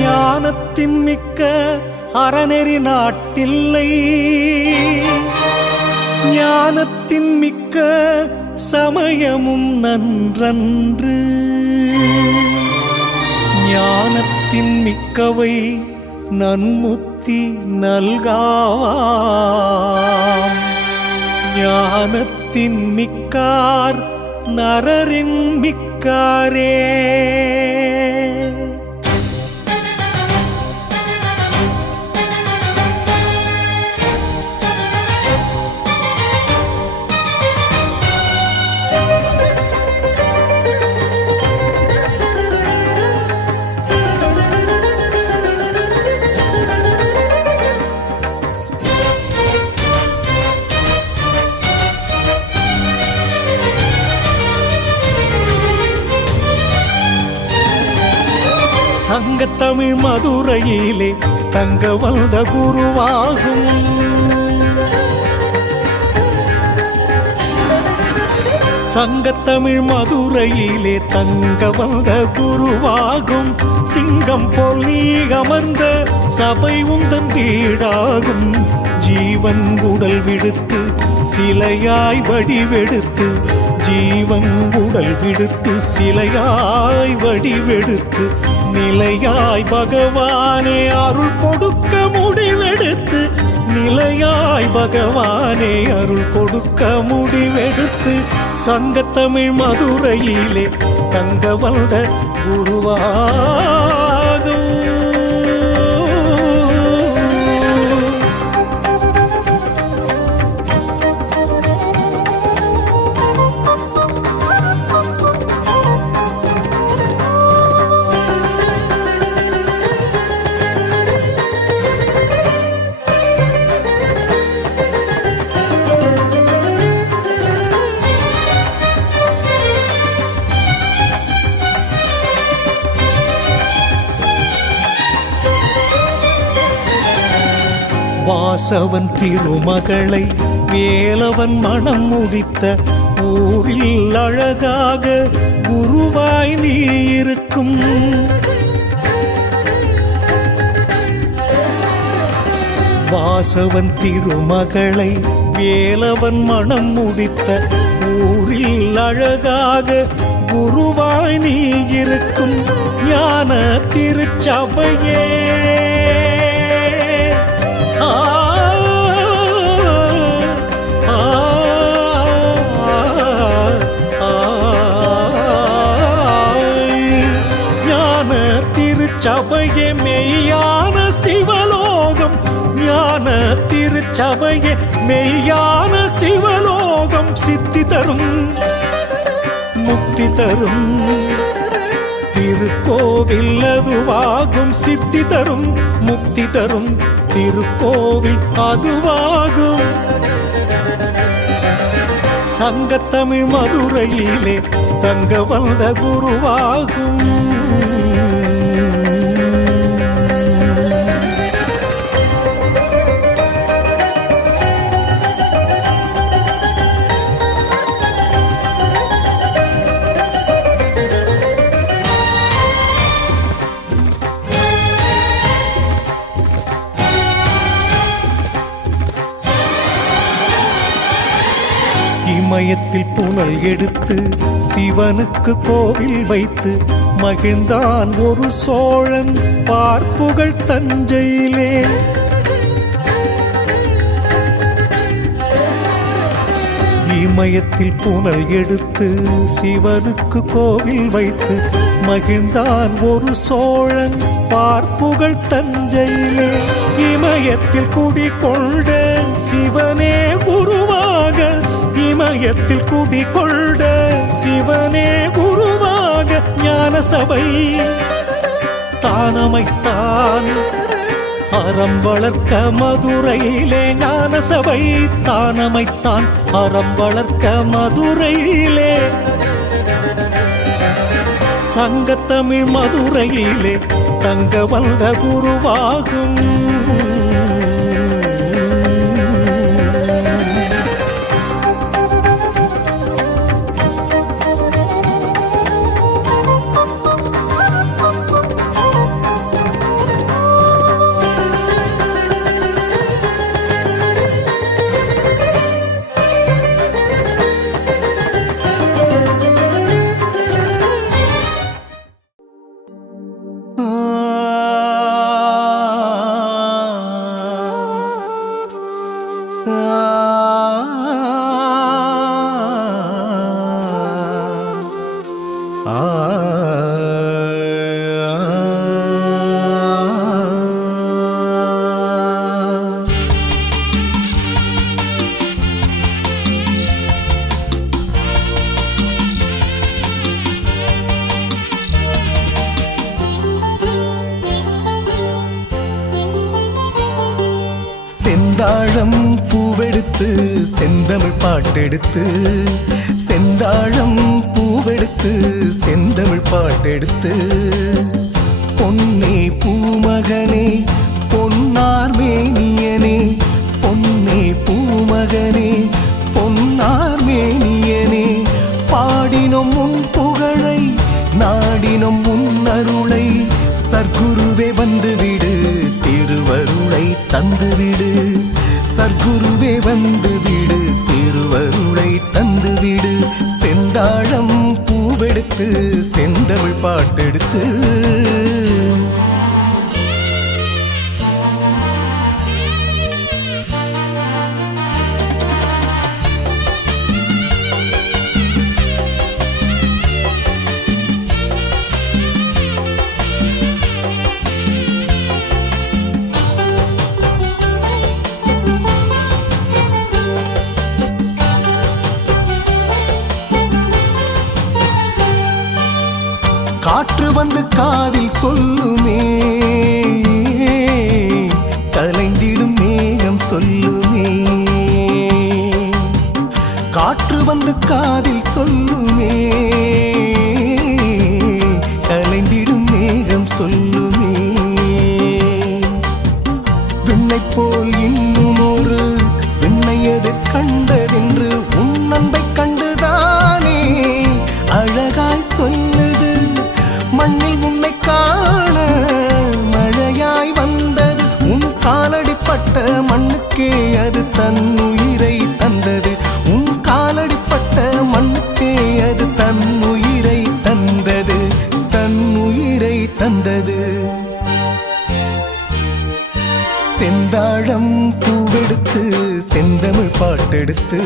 ஞானத்தின் மிக்க அறநெறி நாட்டில்லை, ஞானத்தின் மிக்க சமயமும் நன்றன்று. ஞானத்தின் மிக்கவை நன்முத்தி நல்காவாம், ஞானத்தின் மிக்கார் நரரின் மிக்காரே. சங்கத்தமிழ் மதுரையிலே தங்க வந்த குருவாகும், சங்கத்தமிழ் மதுரையிலே தங்க வந்த குருவாகும். சிங்கம் போல் நீ அமர்ந்த சபை உந்தன் வீடாகும். ஜீவன் உடல் விடுத்து சிலையாய் வடிவெடுத்து, ஜீவன் உடல் விடுத்து சிலையாய் வடிவெடுத்து, நிலையாய் பகவானே அருள் கொடுக்க முடிவெடுத்து, நிலையாய் பகவானே அருள் கொடுக்க முடிவெடுத்து, சங்கத்தமிழ் மதுரையிலே தங்க வந்த குருவாகும். வாசவன் திருமகளை வேலவன் மனம் முடித்த ஊரில் அழகாக குருவாய் நீ இருக்கும். வாசவன் திருமகளை வேலவன் மனம் முடித்த ஊரில் அழகாக குருவாய் நீ இருக்கும். ஞான திருச்சபையே ஞான திருச்சபையே மெய்யான சிவலோகம், ஞான திருச்சபையே மெய்யான சிவலோகம். சித்தி தரும் முக்தி தரும் திருக்கோவில் அதுவாகும், சித்தி தரும் முக்தி தரும் திருக்கோவில் அதுவாகும். சங்கத்தமிழ் மதுரையிலே தங்க வந்த குருவாகும். இமயத்தில் புனல் எடுத்து சிவனுக்கு கோவில் வைத்து மகிழ்ந்தான் ஒரு சோழன் பார்ப்புகள் தஞ்சையிலே. இமயத்தில் புனல் எடுத்து சிவனுக்கு கோவில் வைத்து மகிழ்ந்தான் ஒரு சோழன் பார்ப்புகள் தஞ்சையிலே. இமயத்தில் குடிகொண்ட சிவனே குருவாக, இமயத்தில் குடிகொண்ட சிவனே குருவாக ஞான சபை தானமைத்தான் அறம் வளர்க்க மதுரையிலே. ஞான சபை தானமைத்தான் அறம் வளர்க்க மதுரையிலே. சங்கத்தமிழ் மதுரையிலே தங்க வந்த குருவாகும். செந்தாழம் பூவெடுத்து செந்தமிழ் பாட்டெடுத்து செந்தாழம் பூவெடுத்து செந்தமிழ் பாட்டெடுத்து பொன்னே பூமகனே பொன்னார் மேனியனே பொன்னே பூமகனே பொன்னார் மேனியனே பாடினோம் உன் புகழை நாடினோம் உன் அருளை சர்க்குருவே வந்துவிடு திருவருளை தந்துவிடு சர்க்குருவே வந்துவிடு திருவருளை தந்துவிடு செந்தாழம் பூவெடுத்து செந்தமிழ் பாட்டெடுத்து காற்று வந்து காதில் சொல்லுமே கலைந்திடும் மேகம் சொல்லுமே காற்று வந்து காதில் சொல்லுமே கலைந்திடும் மேகம் சொல்லுமே விண்ணை போல் இன்னும் ஒரு விண்ணையது கண்டதென்று உன் அன்பை கண்டுதானே அழகாய் சொல்லுது மண்ணில் உன்னை காண மழையாய் வந்தது உன் காலடிப்பட்ட மண்ணுக்கே அது தன்னுயிரை தந்தது உன் காலடிப்பட்ட மண்ணுக்கே அது தன்னுயிரை தந்தது தன்னுயிரை தந்தது செந்தாழம் பூவெடுத்து செந்தமிழ் பாட்டெடுத்து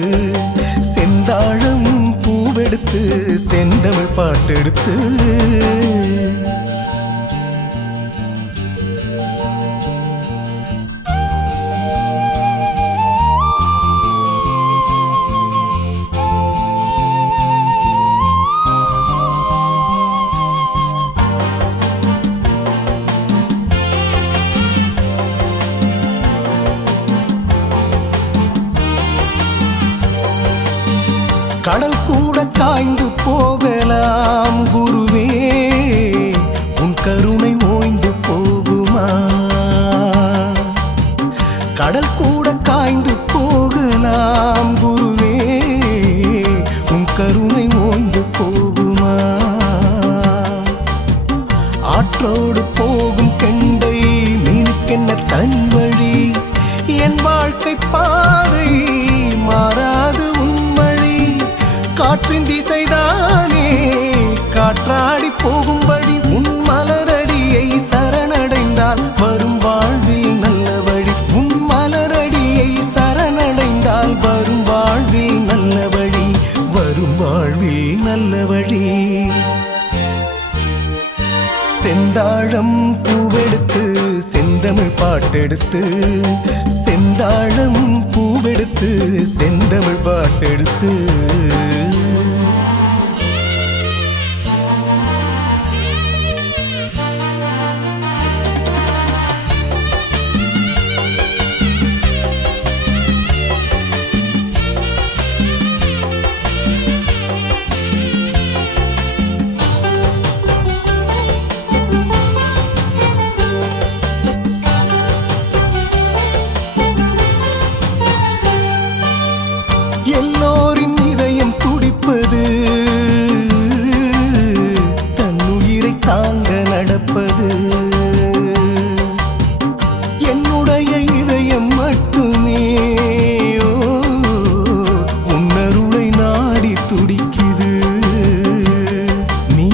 செந்தாழம் பூவெடுத்து செந்தமிழ் பாட்டெடுத்து கடல் கூட காய்ந்து போகலாம் குருவே உன் கருணை ஓய்ந்து போகுமா கடல் கூட காய்ந்து போகலாம் குருவே உன் கருணை ஓய்ந்து போகுமா ஆற்றோடு போகும் கெண்டை மீனுக்கென்ன தனி வழி என் வாழ்க்கை பாதை மாறாது காற்றின் திசைதானே காற்றாடி போகும்படி உன் மலரடியை சரணடைந்தால் வரும் வாழ்வில் நல்ல வழி உன் மலரடியை சரணடைந்தால் வரும் வாழ்வில் நல்ல வழி வரும் வாழ்வில் நல்ல வழி செந்தாழம் பூவெடுத்து செந்தமிழ் பாட்டெடுத்து செந்தாழம் பூவெடுத்து செந்தமிழ் பாட்டெடுத்து எல்லோரின் இதயம் துடிப்பது தன்னுயிரை தாங்க நடப்பது என்னுடைய இதயம் மட்டுமே உன்னருளை நாடி துடிக்குது நீ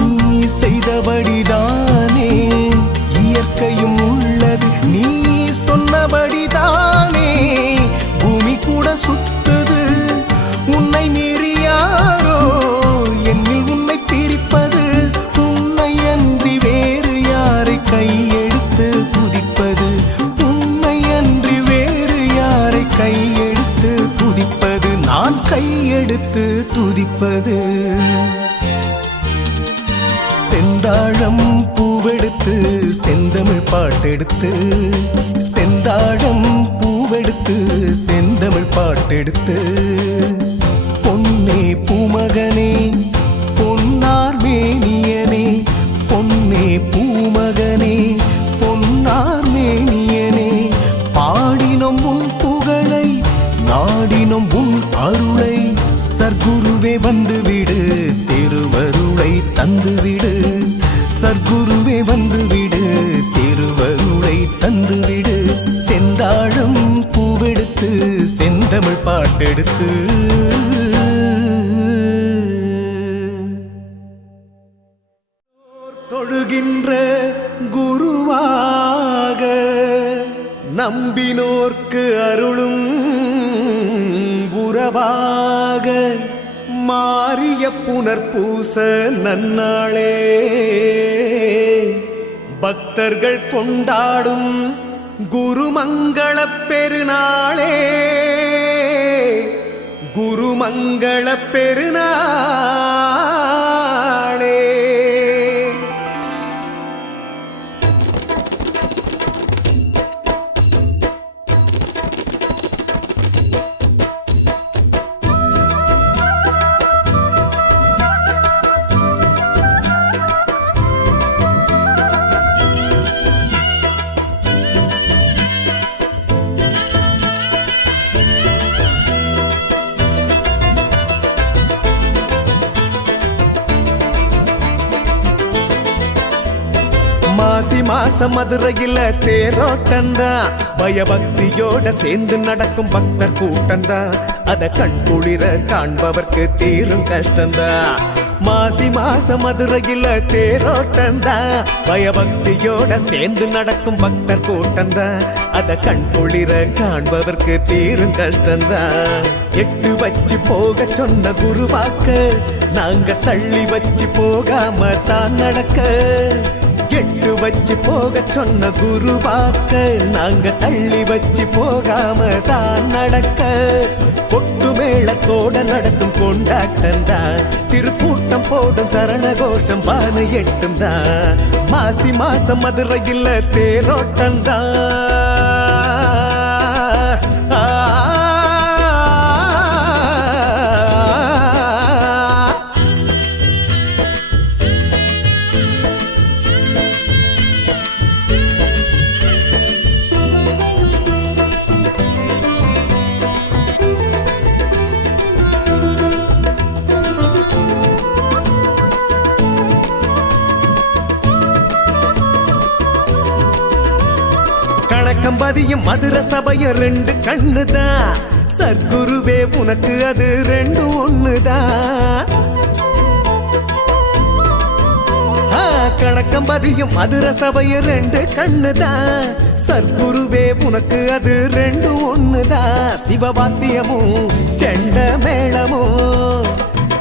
செய்தபடிதானே செந்தாழம் பூவெடுத்து செந்தமிழ் பாட்டெடுத்து செந்தாழம் பூவெடுத்து செந்தமிழ் பாட்டெடுத்து பொன்னே பூமகனே பொன்னார் மேனியனே பொன்னே பூமகனே பொன்னார் மேனியனே பாடினோம் உன் புகழை நாடினோம் உன் அருளை சர்க்குருவே வந்துவிடு திருவருளை தந்துவிடு சர்க்குருவே வந்துவிடு திருவருளை தந்துவிடு செந்தாழம் பூவெடுத்து செந்தமிழ் பாட்டெடுத்து தொழுகின்ற குருவாக நம்பினோர்க்கு அருளும் உறவாக மாறிய புனர்பூச நன்னாளே பக்தர்கள் கொண்டாடும் குருமங்களப் பெருநாளே குருமங்களப் பெருநாளே மாசி மாசம் மதுரையில தேரோட்டந்தான் பயபக்தியோட சேர்ந்து நடக்கும் பக்தர் கூட்டந்தான் அத கண்குளிர காண்பவர்க்கு தீரும் கஷ்டந்தான் மாசி மாசம் மதுரையில தேரோட்டந்தான் பயபக்தியோட சேர்ந்து நடக்கும் பக்தர் கூட்டந்தான் அத கண்குளிர காண்பவர்க்கு தீரும் கஷ்டந்தான் எட்டு வச்சு போக சொன்ன குருவாக்க நாங்க தள்ளி வச்சு போகாம தான் நடக்க எட்டு வச்சு போக சொன்ன குருவாக்க நாங்க தள்ளி வச்சு போகாம தான் நடக்க கொட்டு மேளத்தோட நடக்கும் கொண்டாட்டந்தான் திருக்கூட்டம் போடும் சரண கோஷம் பான எட்டுந்தான் மாசி மாசம் மதுரையில் தேரோட்டந்தான் கம்பதியும் மதுர சபையும் ரெண்டு கண்ணுதான் சர்க்குருவே உனக்கு அது ரெண்டு ஒண்ணுதான் கணக்கம்பதியும் மதுர சபையும் ரெண்டு கண்ணுதான் சர்க்குருவே உனக்கு அது ரெண்டு ஒண்ணுதான் சிவவாத்தியமும் செண்ட மேளமும்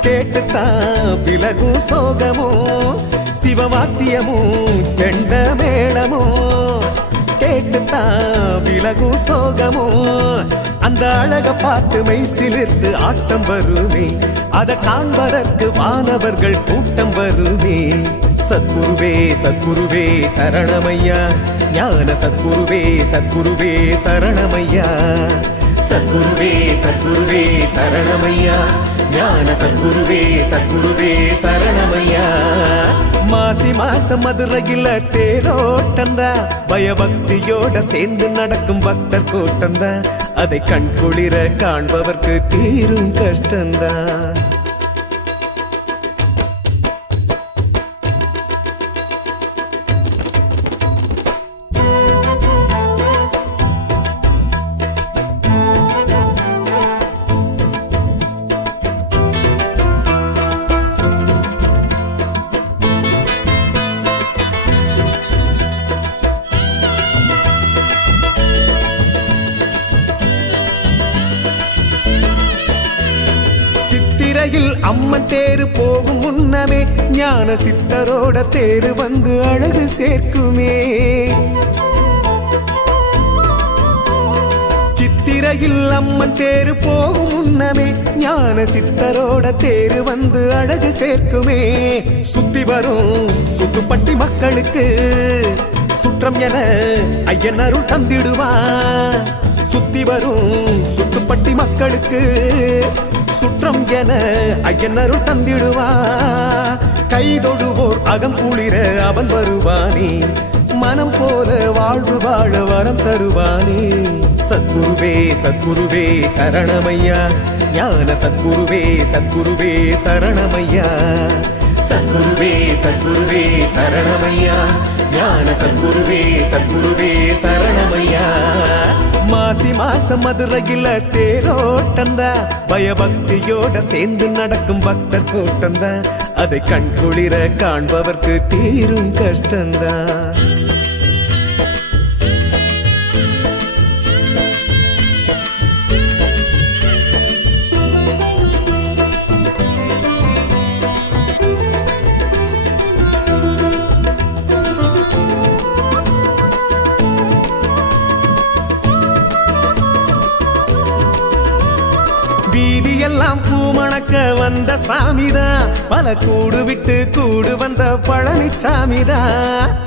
கேட்டுத்தான் விலகும் சோகமும் சிவவாத்தியமும் செண்ட மேளமும் கேட்டுத்தான் விலகும் சோகமும் அந்த அழக பார்த்து மெய் சிலிர்த்து ஆட்டம் வருமே அத காண்பதற்கு வானவர்கள் கூட்டம் வருமே சத்குருவே சத்குருவே சரணமையா ஞான சத்குருவே சத்குருவே சரணமையா சத்குருவே சத்குருவே சரணமையா ஞான சத்குருவே சத்குருவே சரணமையா மாசி மாசம் மதுரையில் தேரோட்டந்தா பயபக்தியோட சேர்ந்து நடக்கும் பக்தர் கூட்டந்தா அதை கண்குளிர காண்பவர்க்கு தீரும் கஷ்டந்தா சித்திரையில் அம்மன் தேரு போகும் முன்னமே ஞான சித்தரோட தேரு வந்து அழகு சேர்க்குமே குளிரையில் அம்மன் தேரு போகும் முன்னமே ஞான சித்தரோட தேரு வந்து அழகு சேர்க்குமே. சுத்தி வரும் சுத்துப்பட்டி மக்களுக்கு சுற்றம் என ஐயன் அருள் தந்திடுவான். சுத்தி வரும் சுத்துப்பட்டி மக்களுக்கு சுற்றம் என ஐயன் அருள் தந்திடுவான். கைதொடுவோர் அகம் குளிர அவன் வருவானே, மனம் போல வாழ்வு வாழ வரம் தருவானே. சத்குருவே சத்குருவே சரணமையா, ஞான சத்குருவே சத்குருவே சரணமையா. சத்குருவே சத்குருவே சரணமையா, ஞான சத்குருவே சத்குருவே சரணமையா. மாசி மாசம் மதுரையில தேரோட்டந்தா, பயபக்தியோட சேர்ந்து நடக்கும் பக்தர் கூட்டந்தா. அதை கண்குளிர காண்பவர்க்கு தீரும் கஷ்டந்தா. வீதியெல்லாம் பூமணக்க வந்த சாமிதான், பல கூடு விட்டு கூடு வந்த பழனிச்சாமிதான்.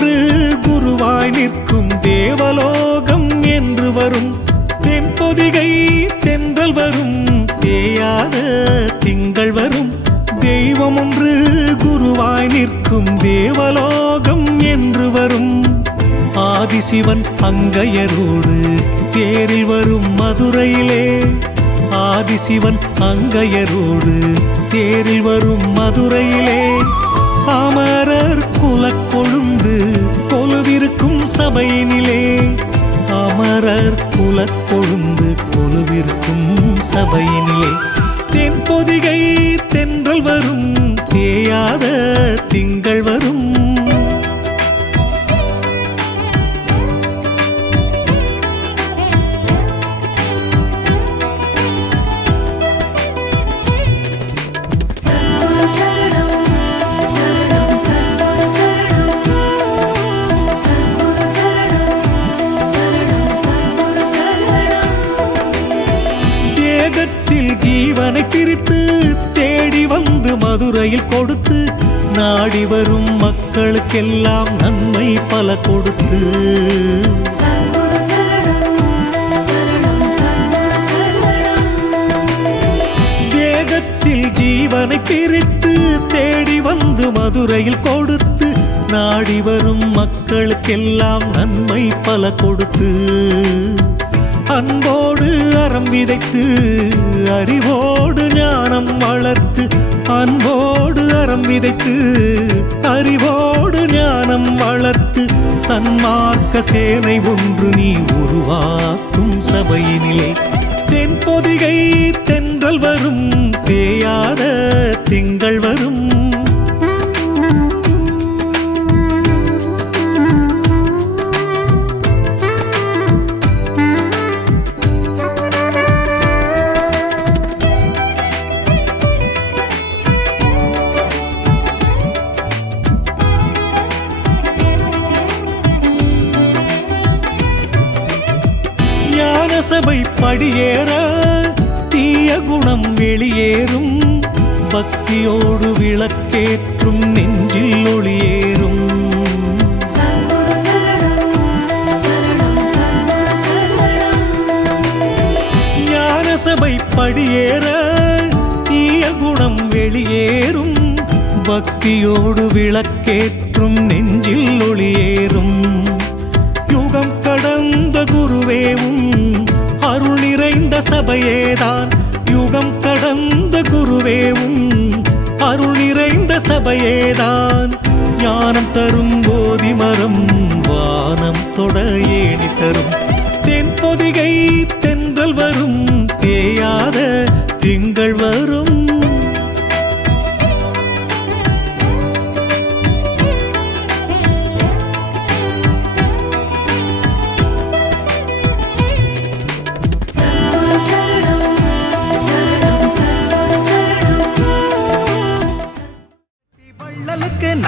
ஒன்று குருவாய் நிற்கும் தேவலோகம் என்று வரும் தென்பொதிகை தென்றல் வரும் தேயாத திங்கள் வரும் தெய்வம் ஒன்று குருவாய் நிற்கும் தேவலோகம் என்று வரும் ஆதிசிவன் அங்கையரோடு தேரில் வரும் மதுரையிலே ஆதிசிவன் அங்கையரோடு தேரில் வரும் மதுரையிலே அமரர் குலக்கொழுந்து கொலுவிருக்கும் சபையினிலே அமரர் குலக்கொழுந்து கொலுவிருக்கும் சபையினிலே தென்பொதிகை தென்றல் வரும் தேயாத திங்கள் வரும் ஜீவனை பிரித்து தேடி வந்து மதுரையில் கொடுத்து நாடி வரும் மக்களுக்கெல்லாம் நன்மை பல கொடுத்து தேகத்தில் ஜீவனை பிரித்து தேடி வந்து மதுரையில் கொடுத்து நாடி வரும் மக்களுக்கெல்லாம் நன்மை பல கொடுத்து அன்போடு அறம் விதைத்து அறிவோடு ஞானம் வளர்த்து அன்போடு அறம் விதைத்து அறிவோடு ஞானம் வளர்த்து சன்மார்க்க சேனை ஒன்று நீ உருவாக்கும் சபையினிலே தென்பொதிகை தென்றல் வரும் தேயாத திங்கள் வரும் சபை படியேற தீய குணம் வெளியேறும் பக்தியோடு விளக்கேற்றும் நெஞ்சில் ஒளியேறும் ஞான சபை படியேற தீய குணம் வெளியேறும் பக்தியோடு விளக்கேற்றும் நெஞ்சில் ஒளியேறும் யுகம் கடந்த குருவேவும் அருள் நிறைந்த சபையேதான் யுகம் கடந்த குருவேவும் அருள் நிறைந்த சபையேதான் ஞானம் தரும் போதி மரம் வானம் தொட ஏணி தரும் தென்பொதிகை தென்றல் வரும் தேயாத திங்கள் வரும்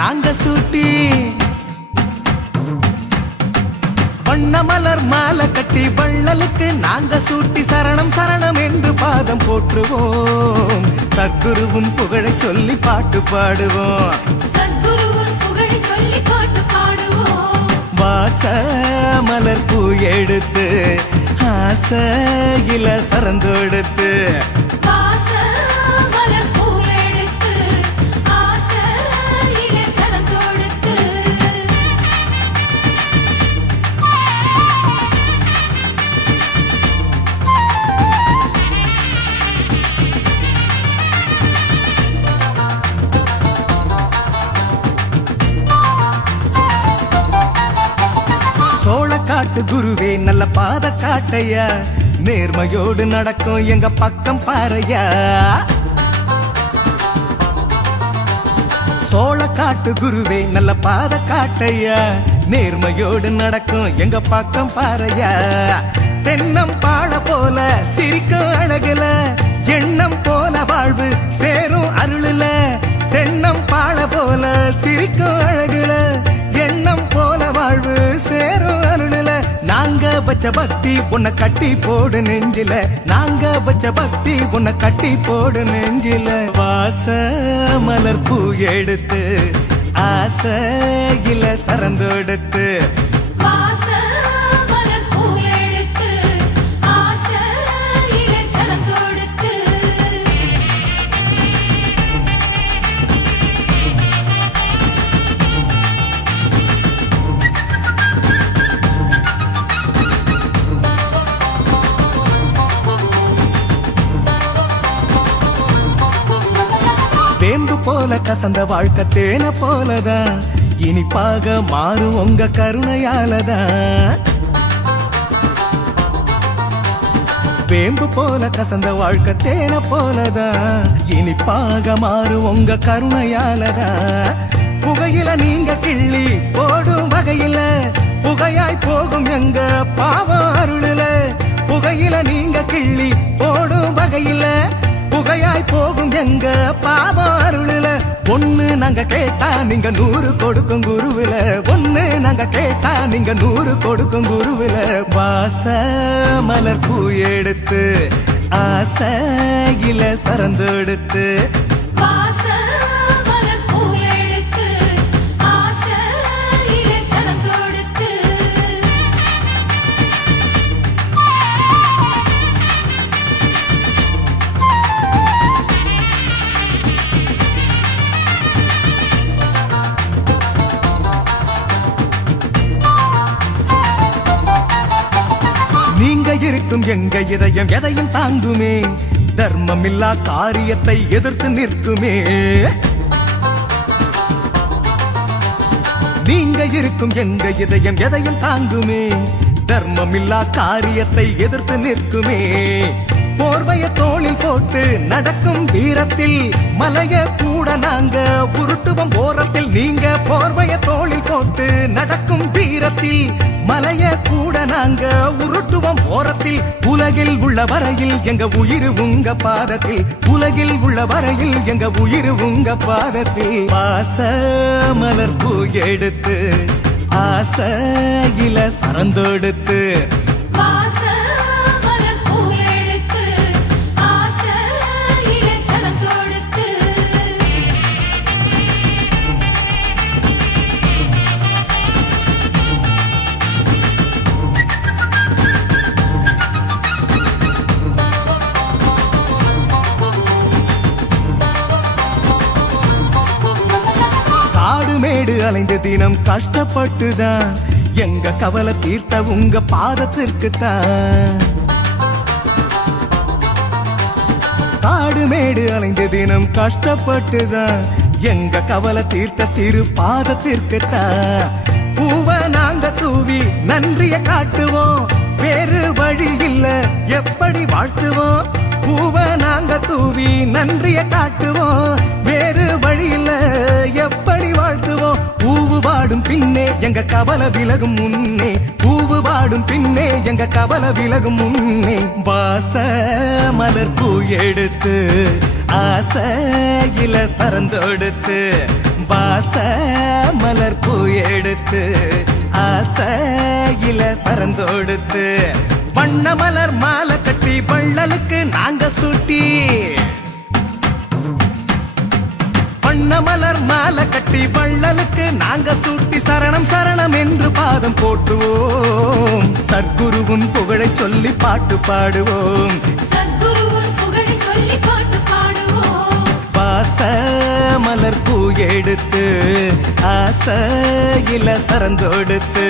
நாங்க சூட்டி வண்ண மலர் மாலை கட்டி வள்ளலுக்கு நாங்க சூட்டி சரணம் சரணம் என்று பாதம் போற்றுவோம் சத்குருவும் புகழை சொல்லி பாட்டு பாடுவோம் வாச மலர் பூ எடுத்து ஆசையில சரந்தொடுத்து காட்டு குருவே நல்ல பாத காட்டையா நேர்மையோடு நடக்கும் எங்க பக்கம் பாறையா சோழ காட்டு குருவே நல்ல பாத காட்டையா நேர்மையோடு நடக்கும் எங்க பக்கம் பாறையா தென்னம் பாழ போல சிரிக்கும் அழகுல எண்ணம் போல வாழ்வு சேரும் அருளுல தென்னம் பாழ போல சிரிக்கும் அழகுல எண்ணம் போல வாழ்வு சேரும் அருளுல நாங்க வச்ச பக்தி உன்னை கட்டி போடு நெஞ்சில நாங்க வச்ச பக்தி உன்னை கட்டி போடு நெஞ்சில வாச மலர் பூ எடுத்து ஆசையில சரந்தொடுத்து வேம்பு போல கசந்த வாழ்க்கை தேன போலதான் இனிப்பாக மாறும் உங்க கருணையாலதான். வேம்பு போல கசந்த வாழ்க்கை தேன போலதான் இனிப்பாக மாறும் உங்க கருணையாலதான். புகையில நீங்க கிள்ளி போடும் வகையில புகையாய் போகும் எங்க பாவம் அருளுல. புகையில நீங்க கிள்ளி போடும் வகையில புகையாய் போகும் எங்க பாவம் அருளுல. ஒண்ணு நாங்க கேட்டா நீங்க 100 கொடுக்கும் குருவில. ஒண்ணு நாங்க கேட்டா நீங்க 100 கொடுக்கும் குருவில. வாச மலர் பூ எடுத்து ஆசையில சரந்தொடுத்து இருக்கும் எங்க இதயம் எதையும் தாங்குமே. தர்மமில்லா காரியத்தை எதிர்த்து நிற்குமே. நீங்க இருக்கும் எங்க இதயம் எதையும் தாங்குமே. தர்மமில்லா காரியத்தை எதிர்த்து நிற்குமே. போர்வைய தோளில் போட்டு நடக்கும் வீரத்தில் மலைய கூட நாங்க உருட்டுவோம் ஓரத்தில். நீங்க போர்வைய தோளில் போட்டு நடக்கும் வீரத்தில் மலைய கூட நாங்க உருட்டுவோம் ஓரத்தில். உலகில் உள்ள வரையில் எங்க உயிர் உங்க பாதத்தில். உலகில் உள்ள வரையில் எங்க உயிர் உங்க பாதத்தில். வாச மலர் பூ எடுத்து ஆசையில சரந்தொடுத்து மேடு அலைந்த தினம் கஷ்டப்பட்டுதான் எங்க கவலை தீர்த்த உங்க பாதத்திற்கு தான். காடு மேடு அலைந்த தினம் கஷ்டப்பட்டுதான் எங்க கவலை தீர்த்த திரு பாதத்திற்கு தான். பூவை நாங்க தூவி நன்றிய காட்டுவோம். வேறு வழி இல்ல எப்படி வாழ்த்துவோம். பூவை நாங்க தூவி நன்றிய காட்டுவோம். வேறு வழி இல்ல எப்படி வாழ்த்துவோம். பூவு பாடும் பின்னே எங்க கவலை விலகும் முன்னே. பூவு பாடும் பின்னே எங்க கவலை விலகும் முன்னே. வாச மலர் பூ எடுத்து ஆசையில சரந்தொடுத்து. வாச மலர் பூ எடுத்து ஆசையில சரந்தொடுத்து. வண்ண மலர் மாலை கட்டி வள்ளலுக்கு நாங்க சூட்டி. வண்ண மலர் மாலை கட்டி வள்ளலுக்கு நாங்க சூட்டி. சரணம் சரணம் என்று பாதம் போட்டுவோம். சத்குருவின் புகழை சொல்லி பாட்டு பாடுவோம். வாச மலர் பூ எடுத்து ஆசையில சரந்தொடுத்து